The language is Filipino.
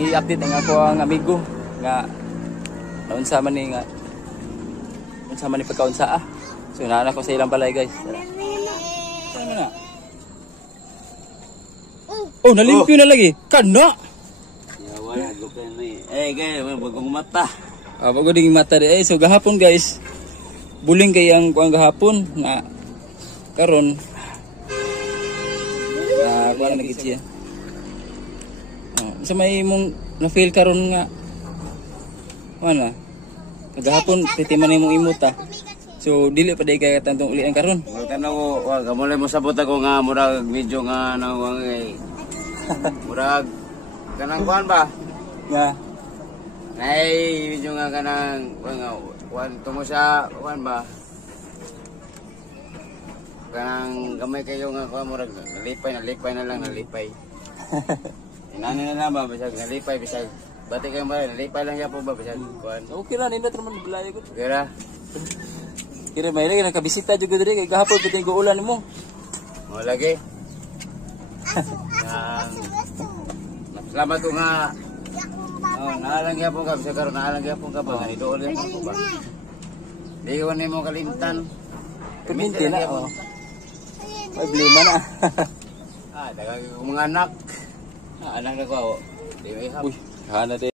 I-update ang ako ang amigo nga naunsa man ni nga unsa man ni pagkaunsa ah. So naa ko sa ilang balay guys. Ano na? Oh, nalimpyo na lagi. Kana. Yawa gupay ni. Guys, bagong mata. Bago ding mata di. So gahapon guys. Buling kay ang kuang gahapon na karon kuan na gid siya. Sa may imong na-feel karon nga ano kagahapon titiman imong imot ah. So dili pa day kay katantong ulian karon. Wag tanaw ko, wag gamolay mo sabot ako nga murag medyo nga nang murag kanang kuan ba? Nga. Ay medyo nga kanang kuan tumo sa kuan ba? Kanang gamay kayo nga kuan murag nalipay na lang nalipay. Inani na lang ba bisag nalipay bisag bati kayo ba nalipay lang yapo ba bisag kuan. Okay ra nindot man bulay ko. Okay ra. Kira may lagi nakabisita jud diri kay gahapon pati go ulan mo. Mo lagi. Salamat ko nga. Naalang yapon ka bisag karon naalang yapon ka ba nga idool yapon ko ba. Di ko nimo kalimtan. Kaminti na oh. May blima na. Dagang ko mga anak. Anak na ko. Di may hap. Uy, hana